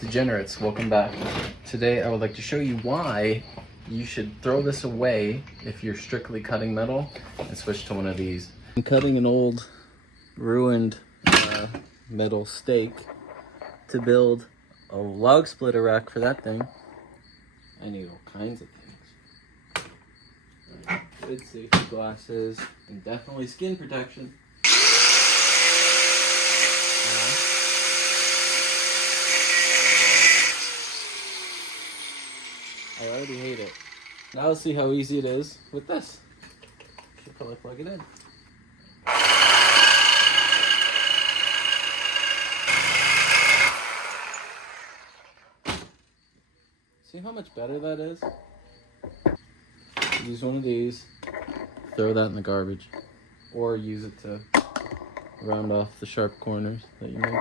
Degenerates, welcome back. Today I would like to show you why you should throw this away if you're strictly cutting metal and switch to one of these. I'm cutting an old ruined metal stake to build a log splitter rack for that thing. I need all kinds of things. Good safety glasses and definitely skin protection. I already hate it. Now let's see how easy it is with this. Should probably plug it in. See how much better that is? Use one of these, throw that in the garbage, or use it to round off the sharp corners that you make.